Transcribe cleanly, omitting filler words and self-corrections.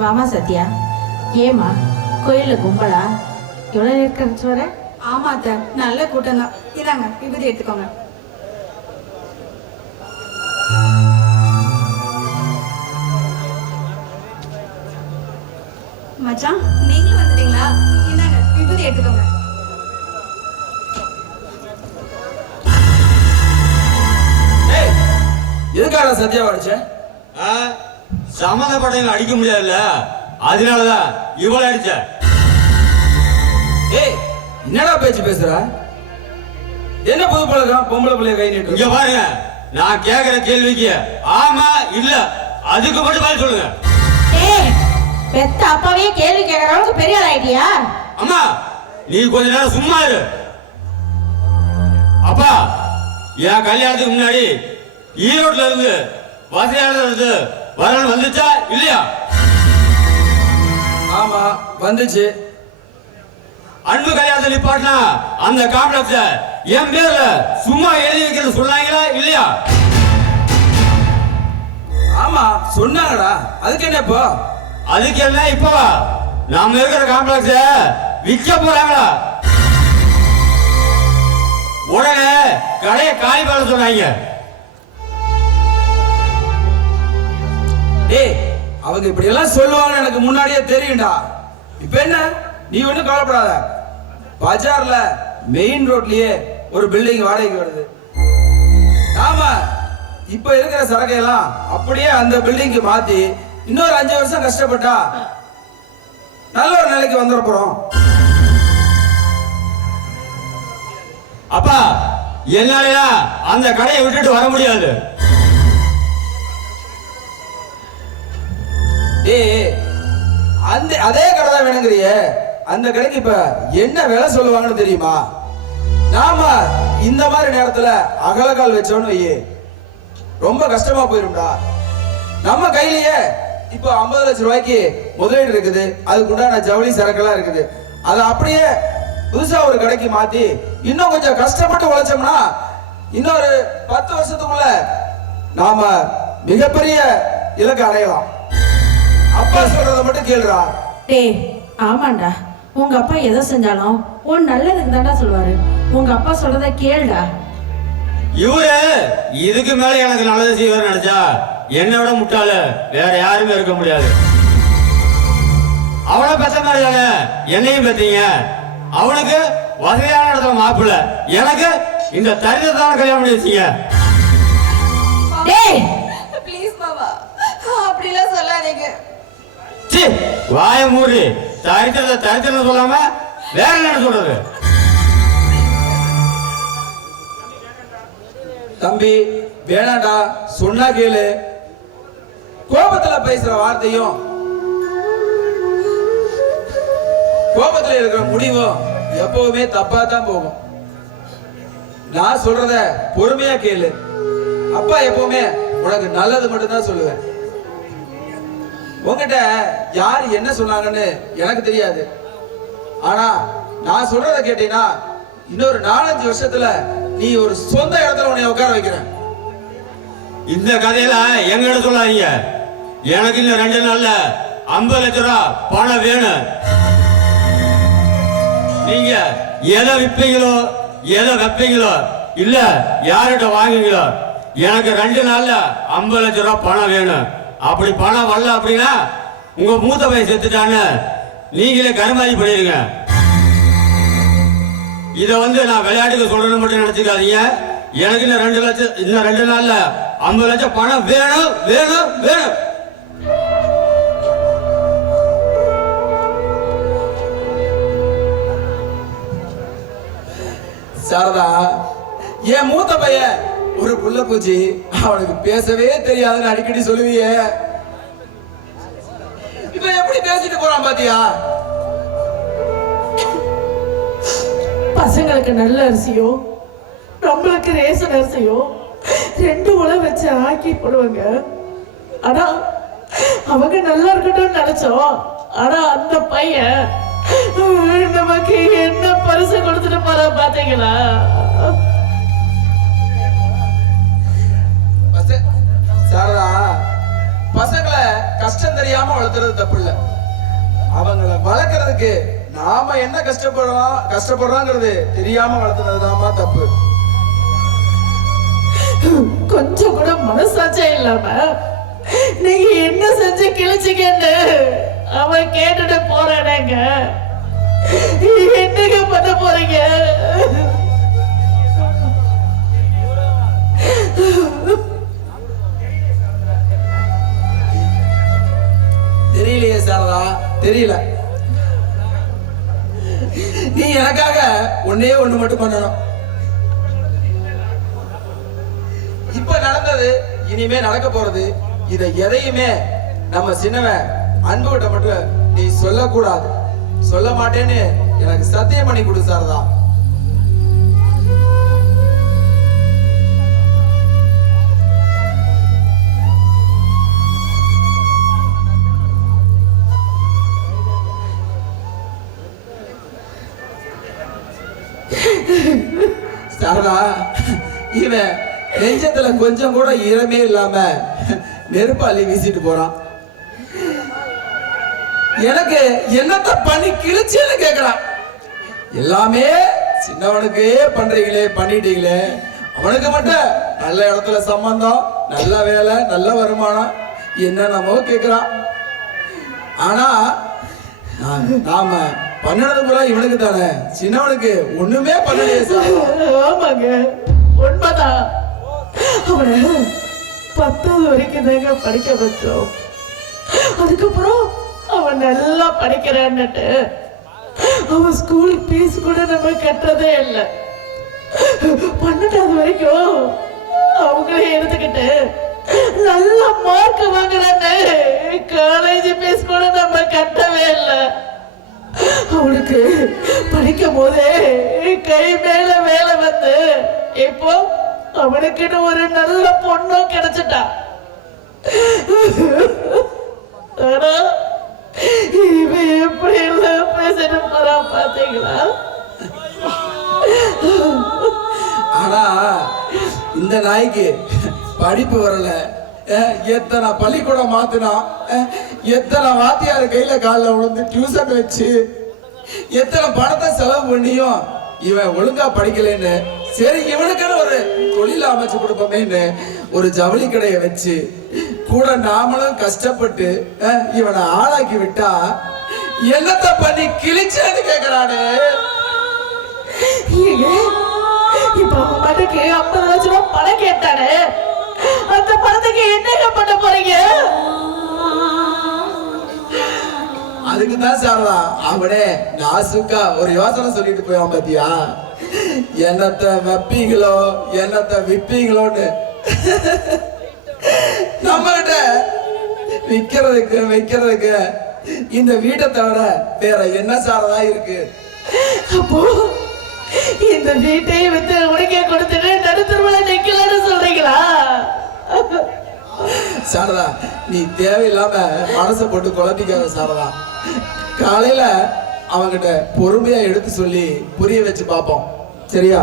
வாமா சத்யா. ஏமா கோயிலில் கும்பலா? எவ்வளோ நேரம் கழிச்சு வர? ஆமா அத்தை, நல்ல கூட்டம் தான். இதாங்க விபூதி எடுத்துக்கோங்க. மச்சான் நீங்களும் வந்துட்டீங்களா? இதாங்க விபூதி எடுத்துக்கோங்க. எதுக்காக சத்யா அடிச்ச? சம்மந்தப்பட்டவங்க அடிக்க முடியாதுல்ல, அதனாலதான் இவ்வளவு அடிச்ச. ஏய் என்னடா பேச்சு பேசுற? என்ன புது பழக்கம்? பொம்பளை பிள்ளைய கை நீட்டு. இங்க பாருங்க, நான் கேக்குற கேள்விக்கு ஆமா இல்ல அதுக்கு மட்டும் பதில் சொல்லுங்க. ஏய் பெத்த அப்பாவே கேள்வி கேட்கற அளவுக்கு பெரிய ஆள் ஆயிட்டியா? அம்மா நீ கொஞ்ச நேரம் சும்மா இரு. அப்பா என் கல்யாணத்துக்கு முன்னாடி ஈரோட்ல இருந்து வசதியானது இருந்து வரணும் வந்துச்சா இல்லையா? ஆமா வந்துச்சு. அன்பு கல்யாணத்தை நிப்பாட்டினா அந்த காம்ப்ளெக்ஸ என் பேர்ல சும்மா எழுதி வைக்கிறது சொன்னாங்களா இல்லையா? ஆமா சொன்னாங்கடா. அதுக்கு என்ன இப்போ? அதுக்கு என்ன இப்போ? நாம இருக்கிற காம்ப்ளெக்ஸ விற்க போறாங்களா? உடனே கடையை காலி பண்ண சொன்னாங்க. டேய் அவங்க இப்படி எல்லாம் சொல்லுவாங்கன்னு எனக்கு முன்னாடியே தெரியும்டா. இப்ப என்ன, நீ ஒண்ணும் கவலைப்படாத. பஜார்ல மெயின் ரோட்லயே ஒரு பில்டிங் வாடகைக்கு வருது. ஆமா இப்ப இருக்கிற சரக்கையெல்லாம் அப்படியே அந்த பில்டிங்க்கு மாத்தி இன்னொரு 5 வருஷம் கஷ்டப்பட்டா நல்ல ஒரு நிலைக்கு வந்துட போறோம். அப்பா என்னாலயா அந்த கடையை விட்டுட்டு வர முடியாது. டேய் அதே கடை தான் வேணுங்கிறிய. அந்த கடைக்கு இப்ப என்ன விலை சொல்லுவாங்கன்னு தெரியுமா? நாம இந்த மாதிரி நேரத்துல அகலக்கால் வச்சோன்னு வையே ரொம்ப கஷ்டமா போயிரும்டா. நம்ம கையிலேயே இப்ப 50 லட்சம் ரூபாய்க்கு முதலீடு இருக்குது. அதுக்குண்டான ஜவுளி சரக்கெல்லாம் இருக்குது. அதை அப்படியே புதுசா ஒரு கடைக்கு மாத்தி இன்னும் கொஞ்சம் கஷ்டப்பட்டு உழைச்சோம்னா இன்னொரு 10 வருஷத்துக்குள்ள நாம மிகப்பெரிய இலக்கு அடையலாம். அப்பா சொல்றத மட்டும் கேளுடா. டேய் ஆமாண்டா, உங்க அப்பா எதை செஞ்சாலும் உன் நல்லதுக்கு தாண்டா சொல்லுவாரு. உங்க அப்பா சொல்றத கேளுடா. இவரு இதுக்கு மேல எனக்கு நல்லது செய்வார் நினைச்சா என்னை விட முட்டாளு வேற யாருமே இருக்க முடியாது. அவனை பெற்ற மாதிரி தானே என்னையும் பெற்றீங்க. அவனுக்கு வசதியான இடத்துல மாப்பிள்ள, எனக்கு இந்த தரித்திரத்தான கல்யாணம் பண்ணி வச்சீங்க. டேய் ப்ளீஸ் பாபா, அப்படிலாம் சொல்லாதீங்க. வாய மூடி. தரித்திரத்தை தரித்திரம் சொல்லாம வேற என்ன சொல்றது? தம்பி வேணாண்டா, சொன்னா கேளு. கோபத்துல பேசுற வார்த்தையும் கோபத்துல இருக்கிற முடிவும் எப்பவுமே தப்பா தான் போகும். நான் சொல்றத பொறுமையா கேளு. அப்பா எப்பவுமே உனக்கு நல்லது மட்டும் தான் சொல்லுவேன். உங்ககிட்ட யார் என்ன சொன்னாங்கன்னு எனக்கு தெரியாது. ஆனா நான் சொல்றத கேட்டீங்கன்னா இன்னொரு 4-5 வருஷத்துல நீ ஒரு சொந்த இடத்துல உன்னை உட்கார வைக்கிறேன். இந்த கதையில எங்கிட்ட சொல்லாதீங்க. எனக்கு இந்த 2 நாள்ல 50 லட்சம் ரூபாய் பணம் வேணும். நீங்க எதை விற்பீங்களோ எதை வைப்பீங்களோ இல்ல யார்கிட்ட வாங்குவீங்களோ எனக்கு 2 நாள்ல 50 லட்சம் ரூபாய் பணம் வேணும். அப்படி பணம் வரல அப்படின்னா உங்க மூத்த பையன் செத்துட்டான்னு நீங்களே கருமாதி பண்ணிருங்க. இத நான் விளையாட்டுக்கு சொல்றேன்னு மட்டும் நினைச்சுக்காதீங்க. எனக்கு இந்த 2 லட்சம், இந்த 2 நாள்ல 50 லட்சம் பணம் வேணும் வேணும் வேணும். சாரதா, என் மூத்த பையன் ஒரு புள்ள பூச்சி, அவனுக்கு பேசவே தெரியாதுன்னு அடிக்கடி சொல்லுவியே. இப்ப எப்படி பேசிட்டு போறான் பாத்தியா? பசங்களுக்கு நல்ல அரிசியோ நம்மளுக்கு ரேஷன் அரிசியோ 2 உலை வச்சு ஆக்கி போடுவாங்க. ஆனா அவங்க நல்லா இருக்கட்டும்னு நினைச்சோம். ஆனா அந்த பையன் நமக்கு என்ன பரிசு கொடுத்துட்டு போறா பாத்தீங்களா? சாரதா, பசங்களை கஷ்டம் தெரியாம வளர்த்துறது தப்பு இல்ல. அவங்கள வளர்க்கறதுக்கு நாம என்ன கஷ்டப்படுறோங்கிறது தெரியாம வளர்த்துறதுதாம்மா தப்பு. கொஞ்சம் கூட மனசாட்சியே இல்லாம நீங்க என்ன செஞ்சு கிழிச்சிக்கன்னு அவன் கேட்டுட்டு போறானேங்க. என்னங்க பண்ண போறீங்க? தெரியலையே சாரதா, தெரியல. நீ எனக்காக ஒன்னே ஒண்ணு மட்டும் பண்ணணும். இப்ப நடந்தது, இனிமே நடக்க போறது, இதை எதையுமே நம்ம சின்னவன் அன்பு கிட்ட மட்டும் நீ சொல்லக்கூடாது. சொல்ல மாட்டேன்னு எனக்கு சத்தியம் பண்ணி கொடு சாரதா. சாரதா, இவன் நெஞ்சத்துல கொஞ்சம் கூட ஈரமே இல்லாம நெருப்பாளி வீசிட்டு போறான். எனக்கு என்னத்த பண்ணி கிழிச்சுன்னு கேக்குறான். எல்லாமே சின்னவனுக்கே பண்றீங்களே, பண்ணிட்டீங்களே. அவனுக்கு மட்டும் நல்ல இடத்துல சம்பந்தம், நல்ல வேலை, நல்ல வருமானம் என்னென்னமோ கேக்குறான். ஆனா நாம பண்ணது பூரா இவனுக்கு தானே, சின்னவனுக்கு ஒண்ணுமே பண்ணலையே சார். ஆமாங்க, உண்மைதான். அவனை 10வது வரைக்கும் தாங்க படிக்க வச்சோம். அதுக்கப்புறம் அவன் நல்லா படிக்கிறான்னுட்டு அவன் ஸ்கூல் ஃபீஸ் கூட நம்ம கட்டுறதே இல்லை. 12வது வரைக்கும் அவங்களே எடுத்துக்கிட்டு நல்ல மார்க் வாங்குறான்னு காலேஜ் ஃபீஸ் கூட நம்ம கட்டவே இல்லை. அவனுக்கு படிக்கும் போதே கை மேல வேலை வந்து இப்போ அவனுக்குன்னு ஒரு நல்ல பொண்ணும் கிடைச்சிட்டா. ஆனா இவன் எப்படி எல்லாம் பேசிட்டு போறான் பாத்தீங்களா? ஆனா இந்த நாய்க்கு படிப்பு வரல. எத்தனை பள்ளிக்கூடம் மாத்தினா, எத்தனை வாத்தியார் கையில காலில் விழுந்து டியூஷன் வச்சு, எத்தனை பணத்தை செலவு பண்ணியும் இவன் ஒழுங்கா படிக்கலன்னு, சரி இவனுக்குன்னு ஒரு தொழில அமைச்சு கொடுப்போமேன்னு ஒரு ஜவுளி கடையை வச்சு கூட நாமளும் கஷ்டப்பட்டு இவனை ஆளாக்கி விட்டா என்னத்த பண்ணி கிழிச்சேன்னு கேக்குறானே. இப்ப அவன் பாட்டுக்கு 50 லட்சம் ரூபாய் பணம் கேட்டானே, அந்த பணத்துக்கு என்னங்க பண்ண போறீங்க? அதுக்கு தான் சாரதா அவனே நாசுக்கா ஒரு யோசனை சொல்லிட்டு போயான் பாத்தியா. என்னத்த வைப்பீங்களோ என்னத்த விப்பீங்களோன்னு நம்ம கிட்ட விக்கிறதுக்கு வைக்கிறதுக்கு இந்த வீட்டை தவிர வேற என்ன சாரதா இருக்கு? அப்போ இந்த வீட்டையே வித்து உனக்கே கொடுத்துட்டு நடுத்தருவில நிக்கலன்னு சொல்றீங்களா? சாரதா, நீ தேவையில்லாம மனசை போட்டு குழப்பிக்காத சாரதா. காலையில அவங்கிட்ட பொறுமையா எடுத்து சொல்லி புரிய வச்சு பார்ப்போம், சரியா?